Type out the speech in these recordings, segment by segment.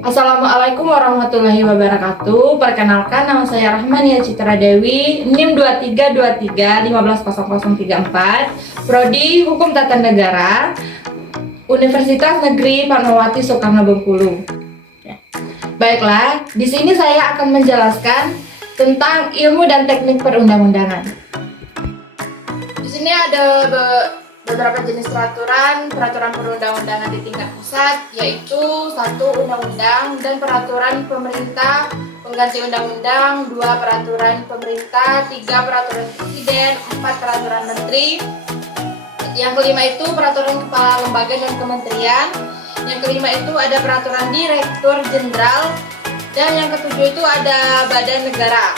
Assalamualaikum warahmatullahi wabarakatuh. Perkenalkan, nama saya Rahmania Citra Dewi, NIM 2323 150034, Prodi Hukum Tata Negara, Universitas Negeri Fatmawati Soekarno Bengkulu. Baiklah, di sini saya akan menjelaskan tentang ilmu dan teknik perundang-undangan. Di sini ada beberapa jenis peraturan perundang-undangan di tingkat pusat, yaitu 1. Undang-undang dan peraturan pemerintah pengganti undang-undang, 2. Peraturan pemerintah, 3. Peraturan presiden, 4. Peraturan menteri. Yang kelima itu peraturan kepala lembaga dan kementerian. Yang kelima itu ada peraturan direktur jenderal, dan yang ketujuh itu ada badan negara.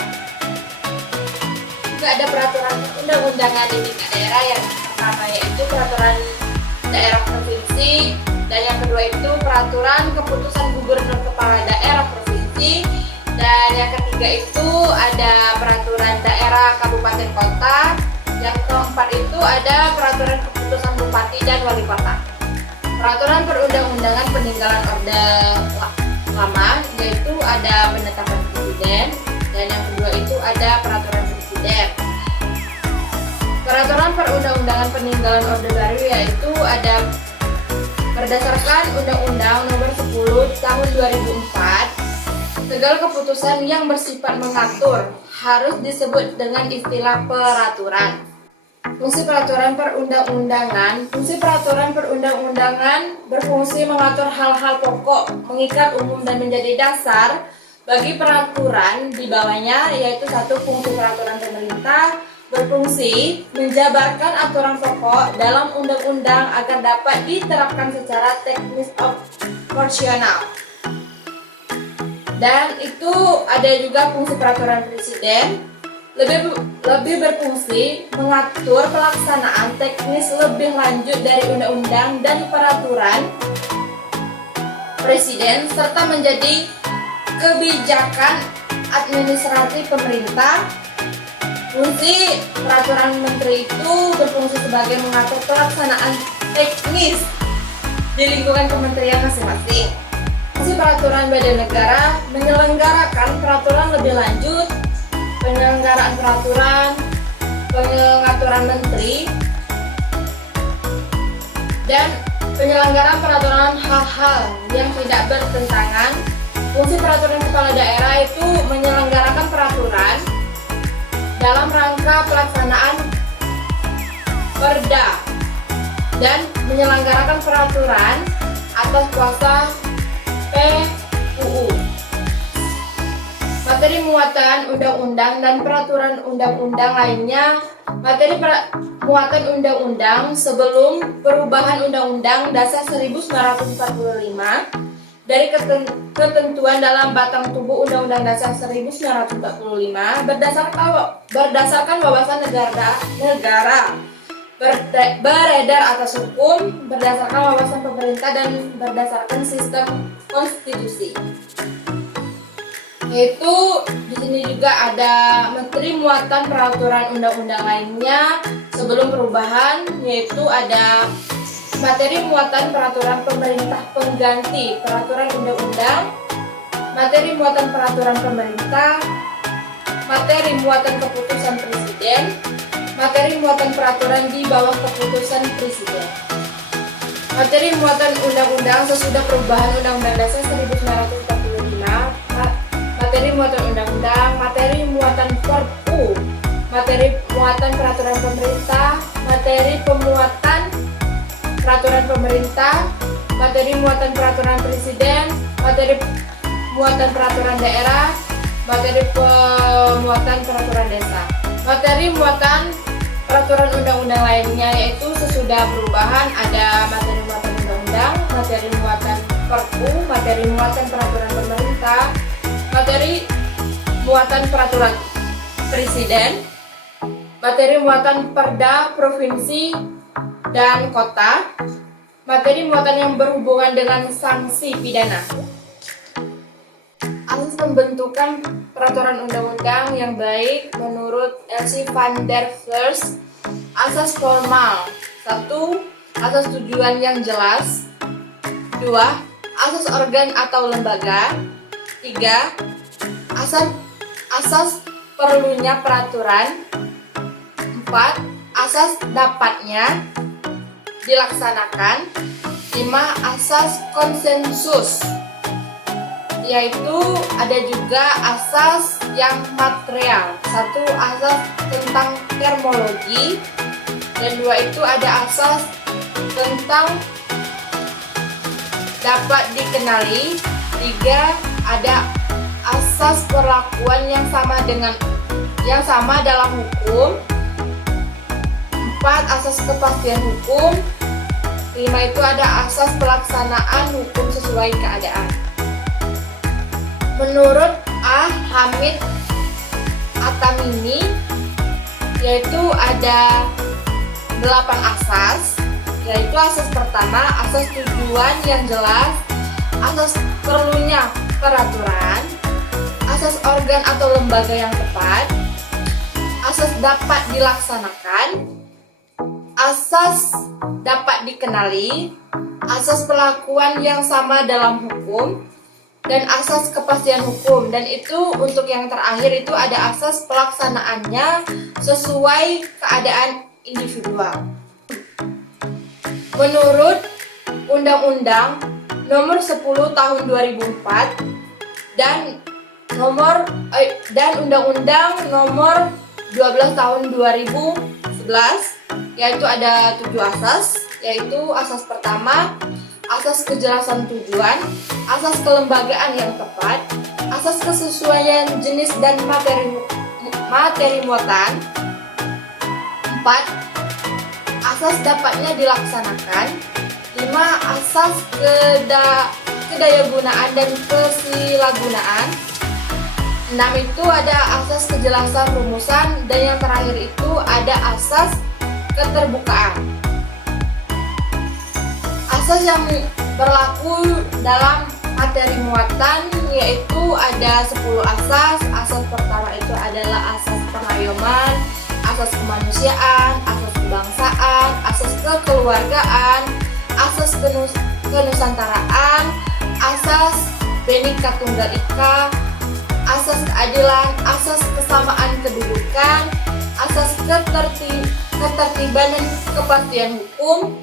Juga ada peraturan undang-undangan di tingkat daerah, yang pertama yaitu peraturan daerah provinsi, dan yang kedua itu peraturan keputusan gubernur kepala daerah provinsi, dan yang ketiga itu ada peraturan daerah kabupaten kota, yang keempat itu ada peraturan keputusan bupati dan wali kota. Peraturan perundang-undangan peninggalan Orde Lama yaitu ada penetapan presiden, dan yang kedua itu ada peraturan presiden. Peraturan perundang-undangan peninggalan Orde Baru yaitu ada berdasarkan Undang-Undang Nomor 10 Tahun 2004, segala keputusan yang bersifat mengatur harus disebut dengan istilah peraturan. Fungsi peraturan perundang-undangan berfungsi mengatur hal-hal pokok, mengikat umum dan menjadi dasar bagi peraturan di bawahnya, yaitu 1. Fungsi peraturan pemerintah berfungsi menjabarkan aturan pokok dalam undang-undang agar dapat diterapkan secara teknis operasional. Dan itu ada juga fungsi peraturan presiden, lebih berfungsi mengatur pelaksanaan teknis lebih lanjut dari undang-undang dan peraturan presiden, serta menjadi kebijakan administratif pemerintah. Fungsi peraturan menteri itu berfungsi sebagai mengatur pelaksanaan teknis di lingkungan kementerian masing-masing. Fungsi peraturan badan negara menyelenggarakan peraturan lebih lanjut, penyelenggaraan peraturan, pengaturan menteri, dan penyelenggaraan peraturan hal-hal yang tidak bertentangan. Fungsi peraturan kepala daerah itu menyelenggarakan peraturan dalam rangka pelaksanaan perda dan menyelenggarakan peraturan atas kuasa PUU. Materi muatan undang-undang dan peraturan undang-undang lainnya. Materi muatan undang-undang sebelum perubahan Undang-Undang Dasar 1945 dari ketentuan dalam batang tubuh Undang-Undang Dasar 1945 berdasarkan wawasan negara beredar atas hukum, berdasarkan wawasan pemerintah, dan berdasarkan sistem konstitusi. Yaitu di sini juga ada materi muatan peraturan undang-undang lainnya sebelum perubahan, yaitu ada materi muatan peraturan pemerintah pengganti peraturan undang-undang, materi muatan peraturan pemerintah, materi muatan keputusan presiden, materi muatan peraturan di bawah keputusan presiden. Materi muatan undang-undang sesudah perubahan Undang-Undang Dasar 1945, materi muatan undang-undang, materi muatan Perpu, materi muatan peraturan pemerintah, materi pemuatan peraturan pemerintah, materi muatan peraturan presiden, materi muatan peraturan daerah, materi pemuatan peraturan desa. Materi muatan peraturan undang-undang lainnya yaitu sesudah perubahan ada materi muatan undang-undang, materi muatan Perpu, materi muatan peraturan pemerintah, materi muatan peraturan presiden, materi muatan perda provinsi dan kota, materi muatan yang berhubungan dengan sanksi pidana. Asas pembentukan peraturan undang-undang yang baik menurut Elsie van der Vleers. Asas formal: 1. Asas tujuan yang jelas. 2. asas organ atau lembaga. 3. Asas perlunya peraturan. 4. Asas dapatnya dilaksanakan. 5. Asas konsensus, yaitu ada juga asas yang material. 1. Asas tentang termologi, dan 2 itu ada asas tentang dapat dikenali. 3. Ada asas perlakuan yang sama dalam hukum. 4. Asas kepastian hukum. 5 itu ada asas pelaksanaan hukum sesuai keadaan. Menurut A. Hamid Atamimi, yaitu ada 8 asas, yaitu asas pertama, asas tujuan yang jelas, asas perlunya peraturan, asas organ atau lembaga yang tepat, asas dapat dilaksanakan, asas dapat dikenali, asas perlakuan yang sama dalam hukum, dan asas kepastian hukum. Dan itu untuk yang terakhir itu ada asas pelaksanaannya sesuai keadaan individual. Menurut Undang-Undang Nomor 10 Tahun 2004 dan Undang-Undang Nomor 12 Tahun 2011, yaitu ada 7 asas, yaitu asas pertama, asas kejelasan tujuan, asas kelembagaan yang tepat, asas kesesuaian jenis dan materi muatan. 4. Asas dapatnya dilaksanakan. 5. Asas kedayagunaan dan kesilahgunaan. 6 itu ada asas kejelasan rumusan, dan yang terakhir itu ada asas keterbukaan. Asas yang berlaku dalam materi muatan yaitu ada 10 asas. Asas pertama itu adalah asas pengayoman, asas kemanusiaan, asas kebangsaan, asas kekeluargaan, asas kenusantaraan, asas Bhinneka Tunggal Ika, asas keadilan, asas kesamaan kedudukan, asas ketertiban dan kepastian hukum,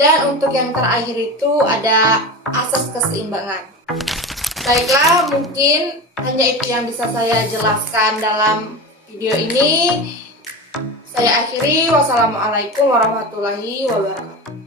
dan untuk yang terakhir itu ada asas keseimbangan. Baiklah, mungkin hanya itu yang bisa saya jelaskan dalam video ini. Saya akhiri. Wassalamualaikum warahmatullahi wabarakatuh.